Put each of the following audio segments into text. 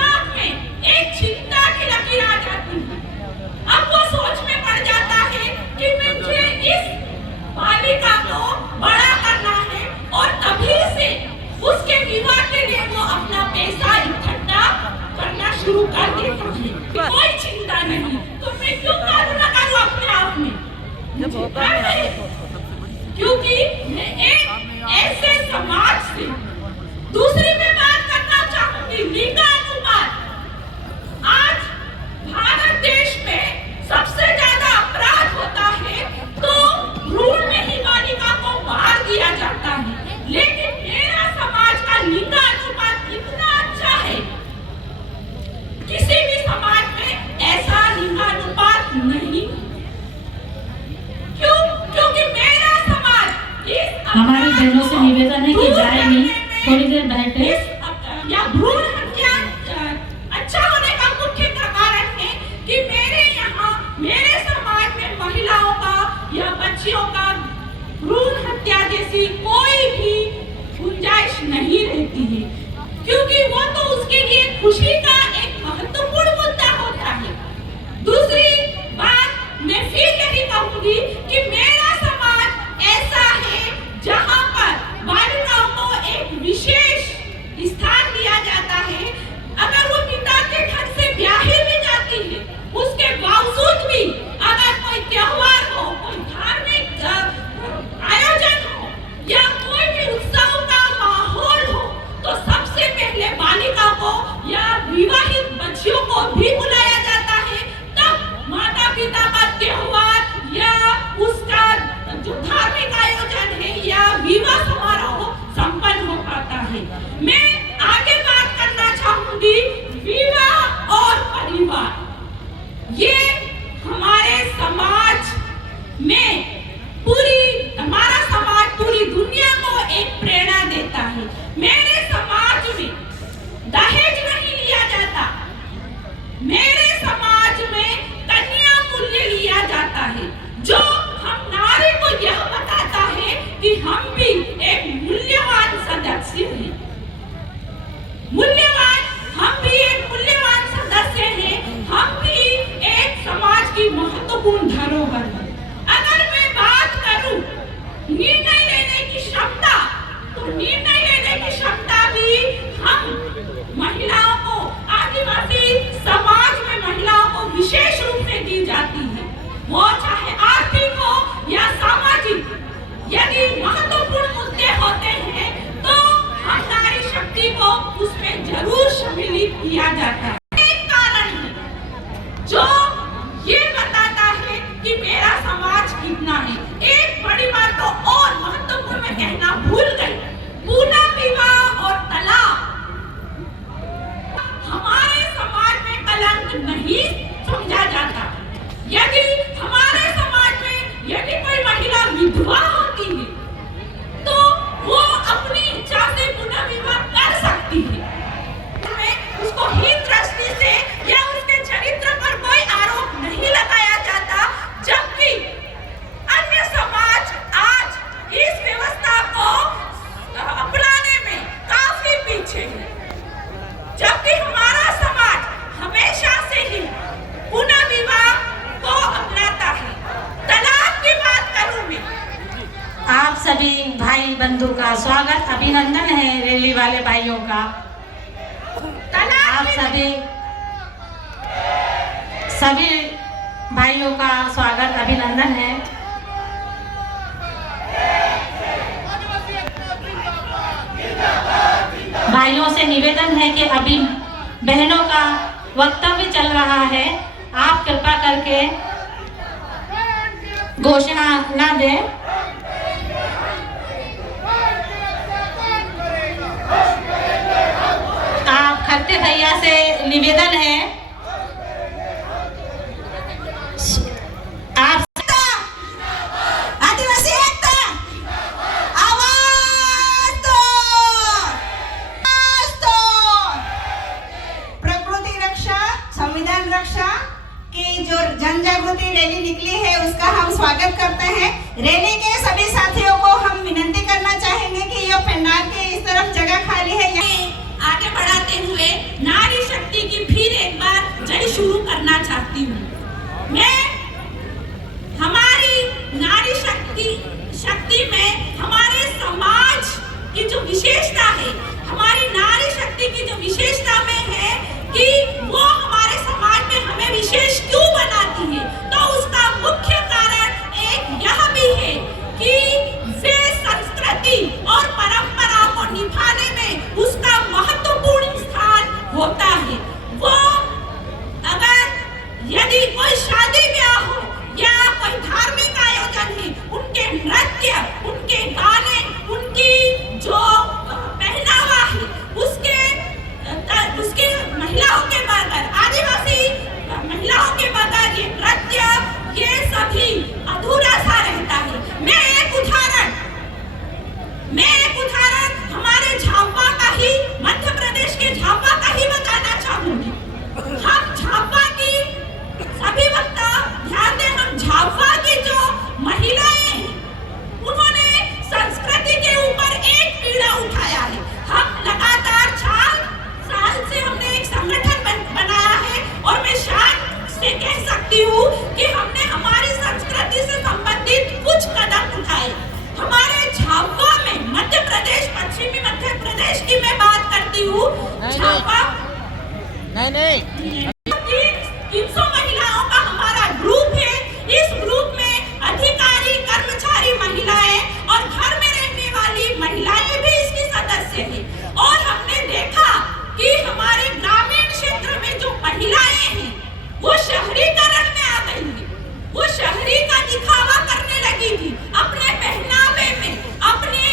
दिमाग में एक चिंता की लकीर आ जाती है। अब वो सोच में पड़ जाता है कि मुझे इस बालिका को बड़ा करना है और तभी से उसके विवाह के लिए वो अपना पैसा इकट्ठा करना शुरू कर देता है। कोई चिंता नहीं, तो मैं क्यों करूँ ना करूँ अपने आप में, क्योंकि मैं एक ऐसे समाज से दूसरी में बात करना चाहूंगी। लिंग अनुपात आज भारत देश में सबसे ज्यादा अपराध होता है तो भ्रूण में ही बालिका को मार दिया जाता है, लेकिन मेरा समाज का लिंग अनुपात इतना अच्छा है, किसी भी समाज में ऐसा लिंग अनुपात नहीं। क्यों? क्योंकि मेरा समाज हमारी बहनों से निवेदन है कि जाए नहीं, थोड़ी देर बैठे। या भ्रूण हत्या अच्छा होने का मुख्य कारण है कि मेरे यहाँ मेरे समाज में महिलाओं का या बच्चियों का भ्रूण हत्या जैसी कोई भी गुंजाइश नहीं रहती है, क्योंकि वो तो उसके लिए खुशी का एक महत्वपूर्ण मुद्दा होता है। दूसरी बात मैं फिर यही कहूंगी कि मेरा समाज ऐसा है जहां पर बालिकाओं को एक विशेष स्थान दिया जाता है। अगर वो पिता के घर से ब्याही भी जाती है, उसके बावजूद भी अगर कोई त्योहार हो, कोई धार्मिक आयोजन हो या कोई भी उत्सव का माहौल हो, तो सबसे पहले बालिका को या विवाहित बच्चियों को भी बुलाया जाता है। तब माता पिता का त्योहार या उसका जो धार्मिक आयोजन है या विवाह समारोह संपन्न हो पाता है। मैं आगे बात करना चाहूंगी विवाह और परिवार। ये हमारे समाज में हमारा समाज पूरी दुनिया को एक प्रेरणा देता है। मेरे समाज में दहेज नहीं लिया जाता, मेरे समाज में कन्या मूल्य लिया जाता है, जो हम नारी को यह बताता है कि हम भी एक मूल्यवान सदस्य हैं। हम भी एक मूल्यवान सदस्य हैं, हम भी एक समाज की महत्वपूर्ण धरोहर है। अगर मैं बात करूं निर्णय लेने की क्षमता, तो निर्णय लेने की क्षमता भी हम महिलाओं को, आदिवासी समाज में महिलाओं को विशेष रूप से दी जाती है। वो चाहे आर्थिक हो या सामाजिक, यदि महत्वपूर्ण मुद्दे होते हैं तो हम नारी शक्ति को उसमें जरूर सम्मिलित किया जाता है। एक कारण है जो ये बताता है कि मेरा समाज कितना है। एक बड़ी बात तो और महत्वपूर्ण मैं कहना भूल गई, पुनः विवाह और तलाक हमारे समाज में कलंक नहीं समझा जाता। यदि हमारे समाज में यदि कोई महिला विधवा होती है तो वो अपनी इच्छा से पुनः विवाह कर सकती है। उसको हीन दृष्टि से या उसके चरित्र पर कोई आरोप नहीं लगाया जाता, जबकि अन्य समाज आज इस व्यवस्था को अपनाने में काफी पीछे है, जबकि हमारा समाज हमेशा से ही पुनः विवाह को अपनाता है। तलाक की बात करूं मैं, आप सभी भाई बंधु का स्वागत, अभिनंदन है रैली वाले भाइयों का। आप सभी भाइयों का स्वागत, अभिनंदन है। भाइयों से निवेदन है कि अभी बहनों का वक्तव्य चल रहा है, आप कृपा करके घोषणा ना दें। आप खत्ते भैया से निवेदन है, आप आदिवासी एकता, आवाज दो, प्रकृति रक्षा, संविधान रक्षा की जो जन जागृति रैली निकली है उसका हम स्वागत करते हैं। रैली के सभी साथियों को हम विनंती करना चाहेंगे कि यह पंडाल के इस तरफ जगह खाली है, आगे बढ़ाते हुए नारी शक्ति वो अगर यदि कोई शादी ब्याह हो या कोई धार्मिक आयोजन है, उनके नृत्य, उनके गाने, उनकी जो पहनावा है, उसके महिलाओं के बगैर, आदिवासी महिलाओं के बगैर ये नृत्य, ये सभी अधूरा सा रहता है। मैं एक उदाहरण हमारे झाबुआ का ही, मध्य प्रदेश के झाबुआ का ही बताना चाहूंगी। हम झाबुआ की सभी वक्त ध्यान दें, हम झाबुआ की जो महिलाएं हैं, उन्होंने संस्कृति के ऊपर एक पीड़ा उठाया है। हम लगातार 4 साल से हमने एक संगठन बनाया है और मैं शान से कह सकती हूँ कि हमने हमारी संस्कृति से संबंधित कुछ कदम उठाए। हमारे झाबुआ में, मध्य प्रदेश, पश्चिमी मध्य प्रदेश की मैं बात करती हूँ, झाबुआ 300 महिलाओं का हमारा ग्रुप है। इस ग्रुप में अधिकारी, कर्मचारी महिलाएं और घर में रहने वाली महिलाएं भी इसकी सदस्य हैं। और हमने देखा कि हमारे ग्रामीण क्षेत्र में जो महिलाएं हैं, वो शहरीकरण में आ गई है। वो शहरी का दिखावा करने लगी थी, अपने पहनावे में, अपने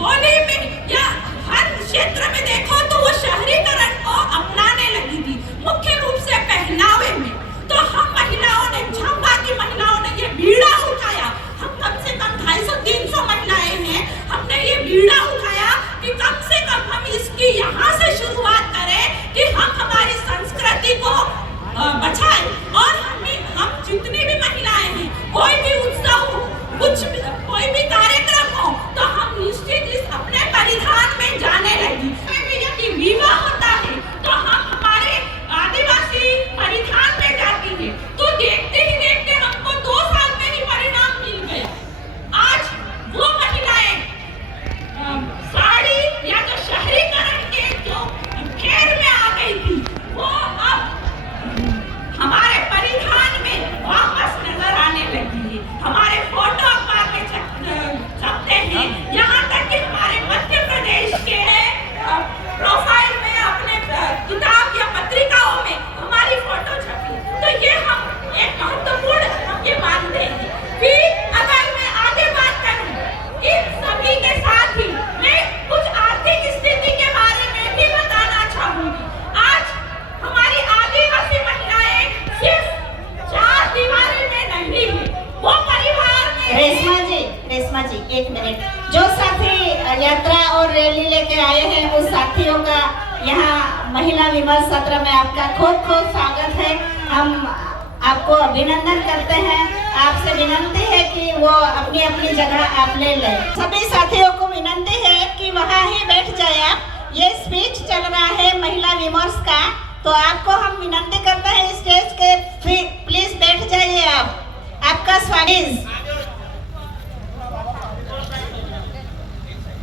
बोली में, या हर क्षेत्र में देखो तो वो शहरीकरण को अपनाने लगी थी, मुख्य रूप से पहनावे में। तो हम महिलाओं ने, झाबुआ की महिलाओं ने ये बीड़ा उठाया। हम कम से कम 250-300 महिलाएं हैं, हमने ये बीड़ा उठाया कि कम से कम हम इसकी यहाँ से शुरुआत करें कि हम हमारी संस्कृति को बचाएं। और हम जितनी भी महिलाएं हैं, कोई भी उत्सव हो, कोई भी कार्यक्रम हो, तो हम निश्चित इस अपने परिधान में जाने लगी। यदि विवाह होता है तो हम हमारे आदिवासी परिधान में जाती है। तो देखते ही देखते हमको 2 साल में ही परिणाम मिल गए। आज वो महिलाएं साड़ी या जो शहरीकरण के जो घेर में आ गई थी, वो अब हमारे परिधान में वापस नजर आने लगी है। हमारे फोटो अखबार में छपते हैं, यहाँ तक कि हमारे मध्य प्रदेश के प्रोफाइल में, अपने किताब या पत्रिकाओं में हमारी फोटो छपी। तो ये हम एक महत्वपूर्ण हम ये मानते हैं। फिर अगर मैं आगे बात करूं, इन सभी के साथ ही मैं कुछ आर्थिक स्थिति के बारे में भी बताना चाहूंगी। आज हमारी आदिवासी महिलाएं सिर्फ 4 दीवारी में नहीं है, वो परिवार में। रेशमा जी 1 मिनट। जो साथी यात्रा और रैली लेके आए हैं, उस साथियों का यहाँ महिला विमर्श सत्र में आपका खूब स्वागत है। हम आपको अभिनंदन करते हैं। आपसे विनंती है कि वो अपनी अपनी जगह आप ले लें। सभी साथियों को विनंती है कि वहाँ ही बैठ जाए आप। ये स्पीच चल रहा है महिला विमर्श का, तो आपको हम विनंती करते हैं स्टेज के प्लीज बैठ जाइए आप। आपका स्वागत।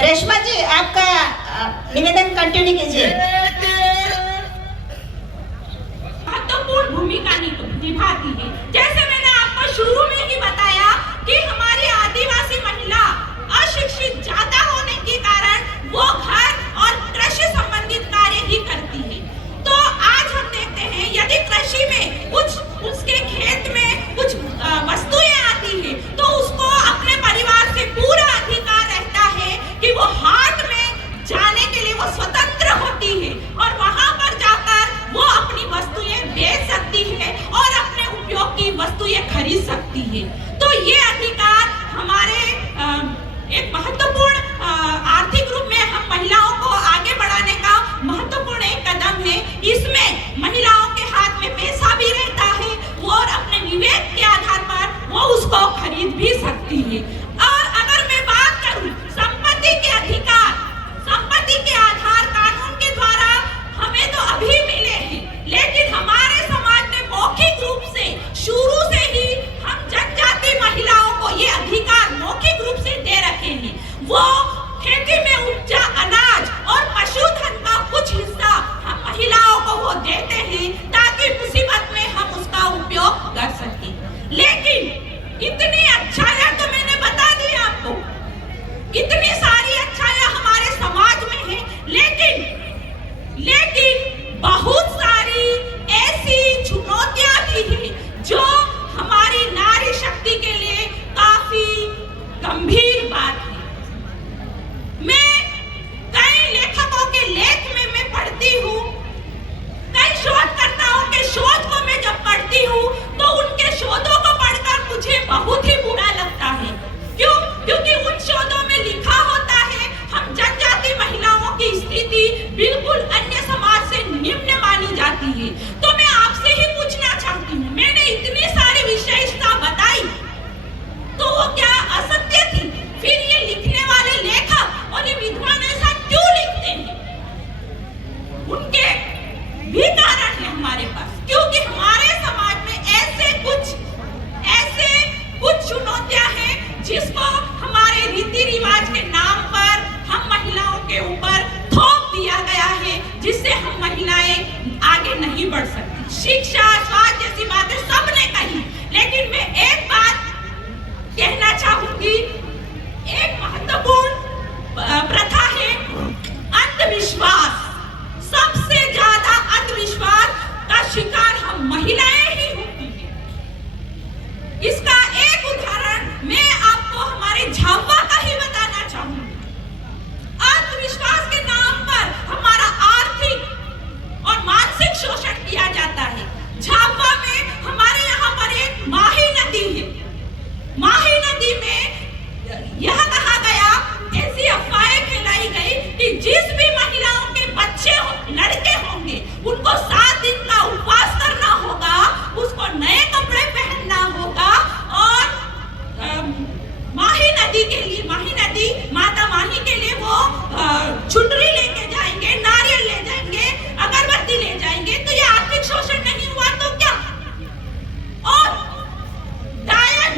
रेशमा जी, आपका निवेदन कंटिन्यू कीजिए। महत्वपूर्ण भूमिका निभाती है। जैसे मैंने आपको शुरू में ही बताया कि हमारी आदिवासी महिला अशिक्षित ज्यादा होने के कारण वो घर और कृषि संबंधित कार्य ही करती है। तो आज हम देखते हैं, यदि कृषि में उसके खेत में कुछ वस्तुएं आती है, तो उसको अपने परिवार से पूरा अधिकार रहता है कि वो हाट में जाने के लिए वो स्वतंत्र होती है और वहां पर जाकर वो अपनी वस्तुएं बेच सकती है और अपने उपयोग की वस्तुएं खरीद सकती है। तो ये अधिकार हमारे एक महत्वपूर्ण आर्थिक रूप में हम महिलाओं को आगे बढ़ाने का महत्वपूर्ण एक कदम है। इसमें महिलाओं के हाथ में पैसा भी रहता है और अपने विवेक के आधार पर वो उसको खरीद भी सकती है। और अगर मैं बात करूं संपत्ति के अधिकार, संपत्ति के आधार कानून के द्वारा हमें तो अभी मिले हैं, लेकिन हमारे समाज ने मौखिक रूप से शुरू से ही हम जनजाति महिलाओं को ये अधिकार मौखिक रूप से दे रखे हैं। वो खेती में उपजा अनाज और पशुधन का कुछ हिस्सा हम महिलाओं को वो देते भी कारण है हमारे पास, क्योंकि हमारे समाज में ऐसे कुछ चुनौतियां हैं जिसको हमारे रीति रिवाज के नाम पर हम महिलाओं के ऊपर थोप दिया गया है, जिससे हम महिलाएं आगे नहीं बढ़ सकती। शिक्षा, स्वास्थ्य जैसी बातें सबने कही, लेकिन मैं एक बात कहना चाहूंगी, एक महत्वपूर्ण प्रथा है अंधविश्वास। सबसे ज्यादा अंधविश्वास का शिकार हम महिलाएं ही होती हैं। इसका एक उदाहरण मैं आपको हमारे झाबुआ का ही बताना चाहूंगी। अंधविश्वास के नाम पर हमारा आर्थिक और मानसिक शोषण किया जाता है। झाबुआ में हमारे यहाँ पर एक माही नदी है। माही नदी में यह कहा गया, ऐसी अफवाहें फैलाई गई कि जिस भी महिलाओं के बच्चे लड़के होंगे उनको 7 दिन का उपवास करना होगा, उसको नए कपड़े पहनना होगा और माही नदी के लिए, माही नदी माता माही के लिए वो चुनरी लेके जाएंगे, नारियल ले जाएंगे, अगरबत्ती ले जाएंगे। तो ये आर्थिक शोषण नहीं हुआ तो क्या? और डायन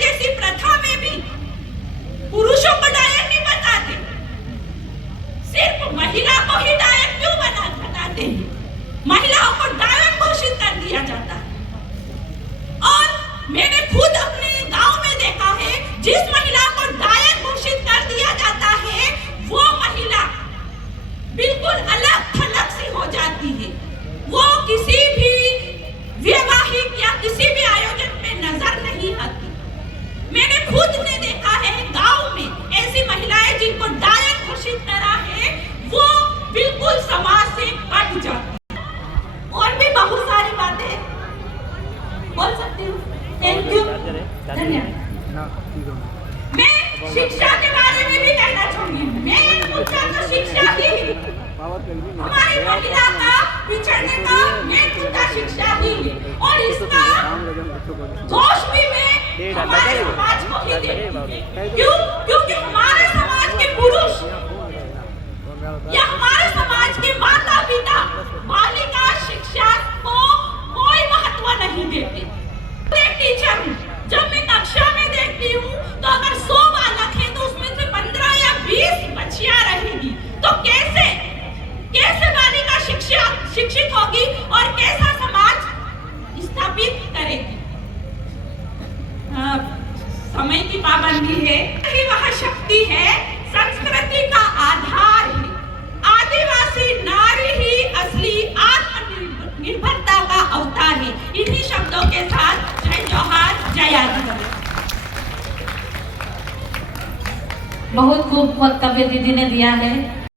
जैसी प्रथा में भी पुरुषों को डायन नहीं बताते, सिर्फ महिला को ही डायन क्यों बताते हैं? महिलाओं को डायन घोषित कर दिया जाता है। और मैंने खुद अपने गांव में देखा है, जिस महिला को डायन घोषित कर दिया जाता है वो महिला बिल्कुल अलग थलग सी हो जाती है। वो किसी भी वैवाहिक या किसी भी आयोजन में नजर नहीं आती। मैंने खुद ने देखा है गांव में ऐसी महिलाएं जिनको डायन घोषित करा है, वो बिल्कुल समाज से हट जाती। और भी बहुत सारी बातें बोल सकती हूँ। थैंक यू, धन्यवाद। मैं शिक्षा के बारे में भी कहना चाहूंगी। मेन मुद्दा तो शिक्षा ही है। हमारी महिला का पिछड़ने का मेन मुद्दा शिक्षा ही है, और इसका दोष भी मैं हमारे समाज को ही देती है। क्यों? क्योंकि हमारे समाज के पुरुष या हमारे समाज के माता पिता बालिका शिक्षा को कोई महत्व नहीं देते। एक टीचर हूँ, जब मैं कक्षा में देखती हूँ तो अगर 100 बालक हैं तो उसमें से 15 या 20 बच्चियां रहेगी, तो कैसे बालिका शिक्षित होगी और कैसा समाज स्थापित करेगी? समय की पाबंदी है कि वह शक्ति है, संस्कृति का आधार है। आदिवासी नारी ही असली आत्मनिर्भरता का अवतार है। इन्हीं शब्दों के साथ जय जोहार, जय आदिवासी। बहुत खूब वक्तव्य दीदी ने दिया है।